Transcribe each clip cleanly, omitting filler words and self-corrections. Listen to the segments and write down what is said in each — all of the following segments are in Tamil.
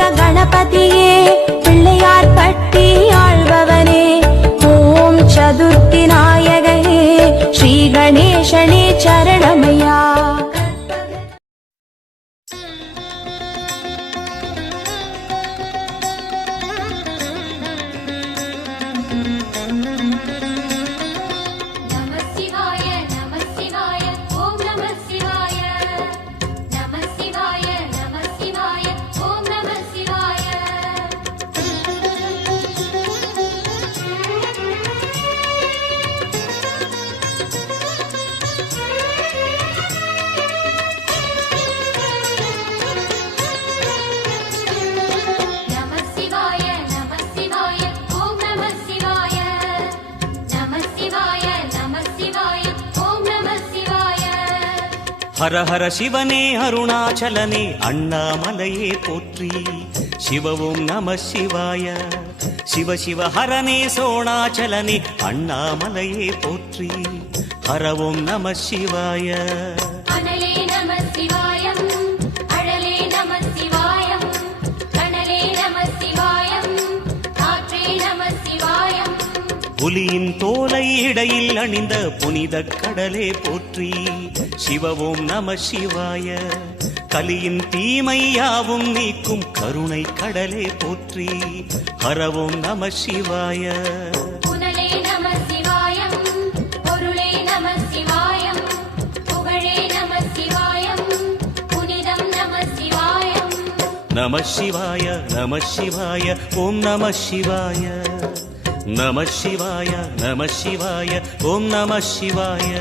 கற்பக கணபதியே பிள்ளையார் பட்டி ஆழ்பவனே ஓம் சதுர்த்தி நாயகனே ஸ்ரீ கணேசனே சரணமையா. ஹர ஹர சிவனே அருணாச்சலனே அண்ணாமலையே போற்றி. சிவவும் நம சிவாய. சிவ சிவ ஹரனே சோணாச்சலனே அண்ணாமலையே போற்றி. ஹரவும் நம சிவாய. புலியின் தோலை இடையில் அணிந்த புனித கடலே போற்றி. சிவவும் நம சிவாய. கலியின் தீமையாவும் நீக்கும் கருணை கடலே போற்றி. ஹரவும் நம சிவாய. நம சிவாய நம சிவாய ஓம் நம சிவாய. நம சிவாய நம சிவாய ஓம் நம சிவாய.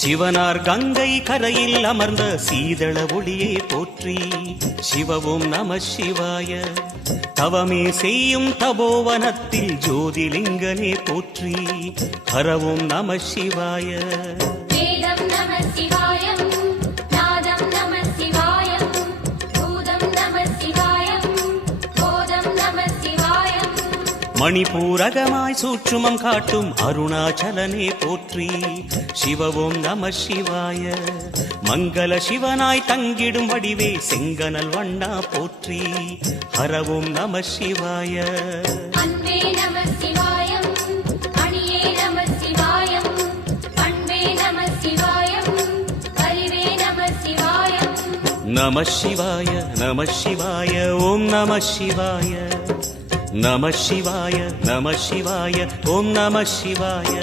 சிவனார் கங்கை கரையில் அமர்ந்த சீதள ஒளியே போற்றி. சிவவும் நம சிவாய. தவமே செய்யும் தபோவனத்தில் ஜோதிலிங்கனே போற்றி. ஹரவும் நம சிவாய. மணிபூரகமாய் சூட்சுமம் காட்டும் அருணாச்சலனே போற்றி. சிவவும் நம சிவாய. மங்கள சிவனாய் தங்கிடும் வடிவே செங்கனல் வண்ணா போற்றி. ஹரவும் நம சிவாய. நம சிவாய நம சிவாய ஓம் நம சிவாய. நம சிவாய நம சிவாய ஓம் நம சிவாய.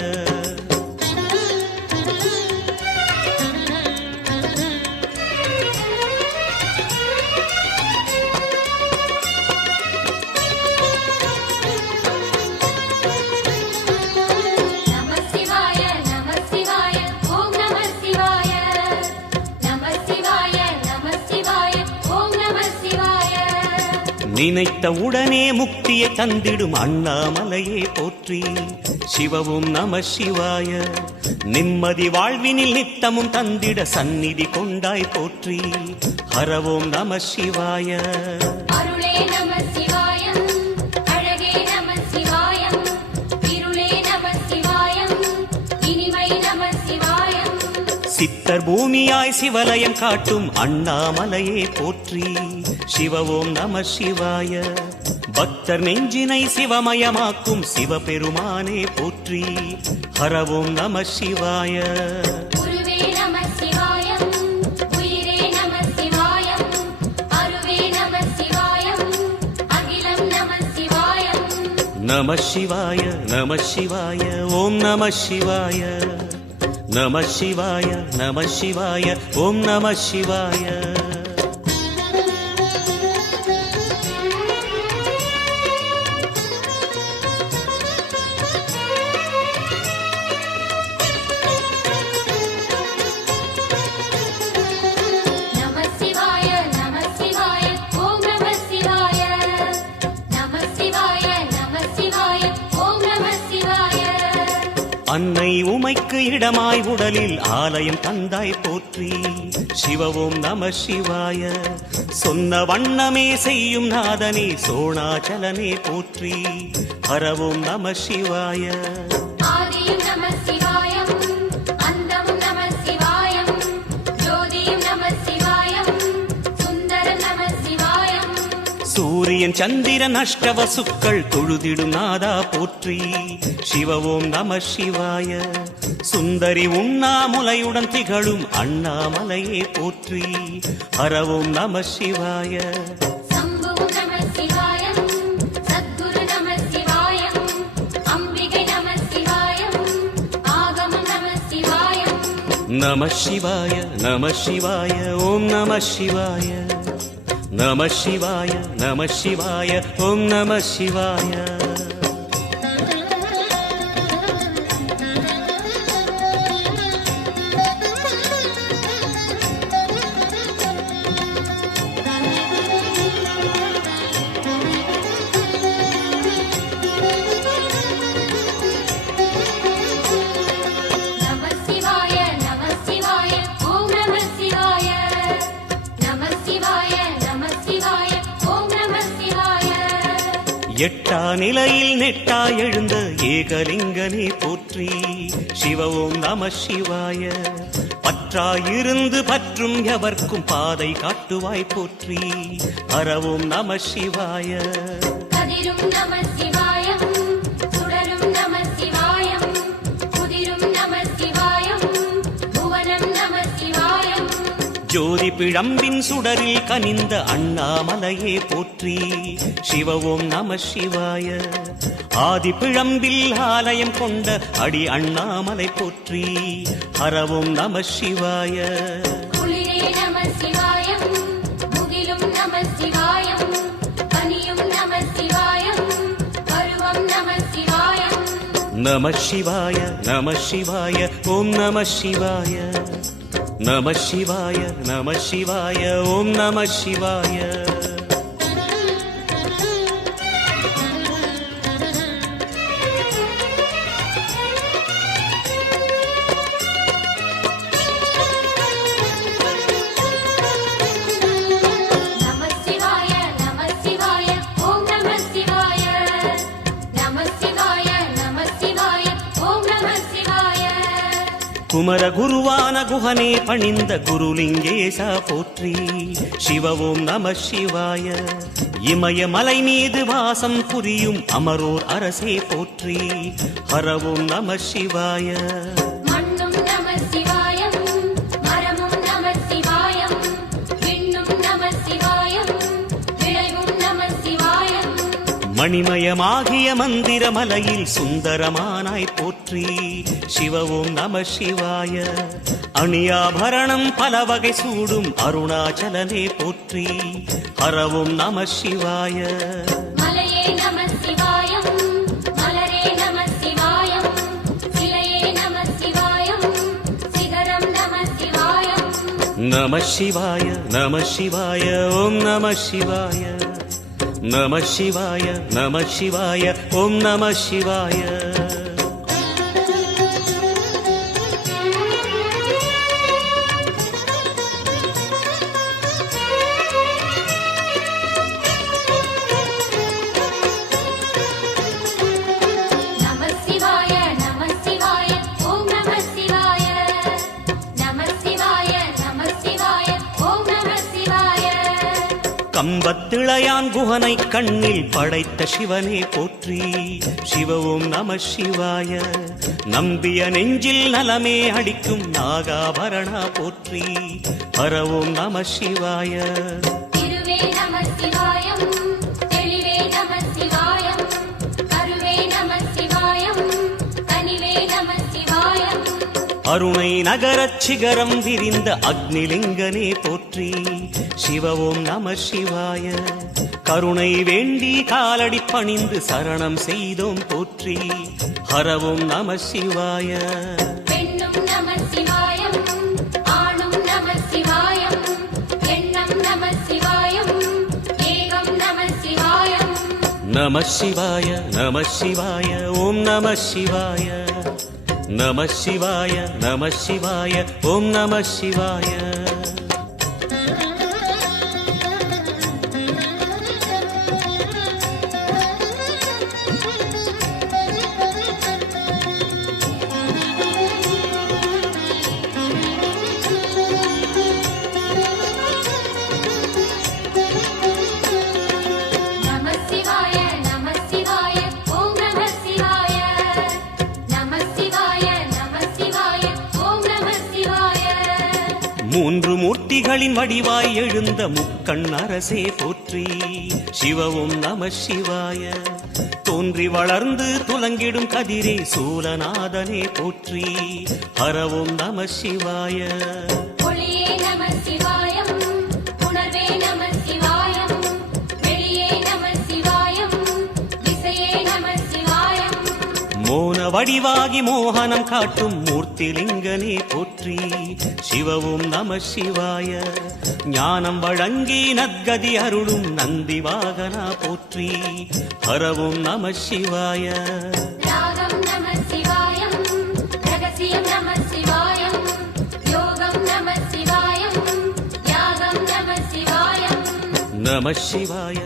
நினைத்த உடனே முக்தியை தந்திடும் அண்ணாமலையே போற்றி. சிவவும் நம சிவாய. நிம்மதி வாழ்வினில் நித்தமும் தந்திட சந்நிதி கொண்டாய் போற்றி. ஹரவோம் நம சிவாய. சித்தர் பூமியாய் சிவலயம் காட்டும் அண்ணாமலையே போற்றி. சிவவோம் நம சிவாய. பக்தர் நெஞ்சினை சிவமயமாக்கும் சிவபெருமானே போற்றி. ஹரவோம் நம சிவாய. நம சிவாய நம சிவாய ஓம் நம சிவாய. நம சிவாய நம சிவாய ஓம் நம சிவாய. அன்னை உமைக்கு இடமாய் உடலில் ஆலயம் தந்தாய் போற்றி. சிவவோம் நம சிவாய. சொன்ன வண்ணமே செய்யும் நாதனே சோணாச்சலனே போற்றி. ஹரவோம் நம சிவாய. ஆதியும் நம சிவாயம், அந்தமும் நம சிவாயம், ஜோதியும் நம சிவாயம், சுந்தரம் நம சிவாயம். சூரியன் சந்திரன் அஷ்டவசுக்கள் தொழுதிடும் நாதா போற்றி. சிவவோம் நம சிவாய. சுந்தரி உண்ணாமுலையுடன் திகழும் அண்ணாமலையே போற்றி. ஹரவோம் நம சிவாய. சம்புவும் நம சிவாயம், சத்குரு நம சிவாயம், அம்பிகை நம சிவாயம், ஆகமம் நம சிவாயம். நம சிவாய நம சிவாய ஓம் நம சிவாய. நம சிவாய நம சிவாய ஓம் நம சிவாய. நம சிவாய, நம சிவாய, ஓம் நம சிவாய. நம சிவாய, நம சிவாய, ஓம் நம சிவாய. எட்டா நிலையில் நெட்டா எழுந்த ஏகலிங்கனே போற்றி. சிவவோம் நம சிவாய. பற்றாயிருந்து பற்றும் எவர்க்கும் பாதை காட்டுவாய் போற்றி. ஹரவோம் நம சிவாய. கதிரும் நம சிவாயம், சுடரும் நம சிவாயம், குதிரும் நம சிவாயம், புவனம் நம சிவாயம். ஜோதி பிழம்பின் சுடரில் கனிந்த அண்ணாமலையே போற்றி. சிவவோம் நம சிவாய. ஆதி பிழம்பில் ஆலயம் கொண்ட அடி அண்ணாமலை போற்றி. ஹரவோம் நம சிவாய. குளிரே நம சிவாயம், முகிலும் நம சிவாயம், பனியும் நம சிவாயம், பருவம் நம சிவாயம். நம சிவாய நம சிவாய ஓம் நம சிவாய. நம சிவாய நம சிவாய ஓம் நம சிவாய. நம சிவாய, நம சிவாய, ஓம் நம சிவாய. நம சிவாய, நம சிவாய, ஓம் நம சிவாய. குமர குருவான குஹனே பணிந்த குருலிங்கேசா போற்றி. சிவவோம் நம சிவாய. இமய மலை மீது வாசம் புரியும் அமரோர் அரசே போற்றி. ஹரவோம் நம சிவாய. மண்ணும் நம சிவாயம், மரமும் நம சிவாயம், விண்ணும் நம சிவாயம், விளைவும் நம சிவாயம். மணிமயமாகிய மந்திர மலையில் சுந்தரமானாய் போற்றி. சிவவோம் நம சிவாய. அணியாபரணம் பல வகை சூடும் அருணாச்சலனே போற்றி. ஹரவோம் நம சிவாய. மலையே நம சிவாயம், மலரே நம சிவாயம், சிலையே நம சிவாயம், சிகரம் நம சிவாயம். நம சிவாய நம சிவாய ஓம் நம சிவாய. நம சிவாய நம சிவாய ஓம் நம சிவாய. நம சிவாய, நம சிவாய, ஓம் நம சிவாய. நம சிவாய, நம சிவாய, ஓம் நம சிவாய. கம்பத்திளையான் குஹனை கண்ணில் படைத்த சிவனே போற்றி. சிவவோம் நம சிவாய. நம்பிய நெஞ்சில் நலமே அடிக்கும் நாகாபரணா போற்றி. ஹரவோம் நம சிவாய. திருவே நம சிவாயம், தெளிவே நம சிவாயம், கருவே நம சிவாயம், கனிவே நம சிவாயம். அருணை நகரச் சிகரம் விரிந்த அக்னிலிங்கனே போற்றி. சிவவோம் நம சிவாய. கருணை வேண்டி காலடி பணிந்து சரணம் செய்தோம் போற்றி. ஹரவோம் நம சிவாய. பெண்ணும் நம சிவாயம், ஆணும் நம சிவாயம், எண்ணம் நம சிவாயம், ஏகம் நம சிவாயம். நம சிவாய நம சிவாய ஓம் நம சிவாய. நம சிவாய நம சிவாய ஓம் நம சிவாய நம சிவாய நம சிவாய ஓம் நம சிவாய நம சிவாய நம சிவாய ஓம் நம சிவாய மூன்று மூர்த்திகளின் வடிவாய் எழுந்த முக்கண் அரசே போற்றி சிவவும் நம சிவாய தோன்றி வளர்ந்து துலங்கிடும் கதிரே சூலநாதனே போற்றி ஹரவும் நம சிவாய ஒளியே நம சிவாயம் உணர்வே நம சிவாயம் வெளியே நம சிவாயம் திசையே நம சிவாயம் மோன வடிவாகி மோகனம் காட்டும் மூர்த்திலிங்கனே போற்றி சிவவும் நம சிவாய ஞானம் வழங்கி நற்கதி அருளும் நந்தி வாகனா போற்றி ஹரவும் நம சிவாய ராகம் நம சிவாயம் ரகசியம் நம சிவாயம் யோகம் நம சிவாயம் யாகம் நம சிவாயம் நம சிவாய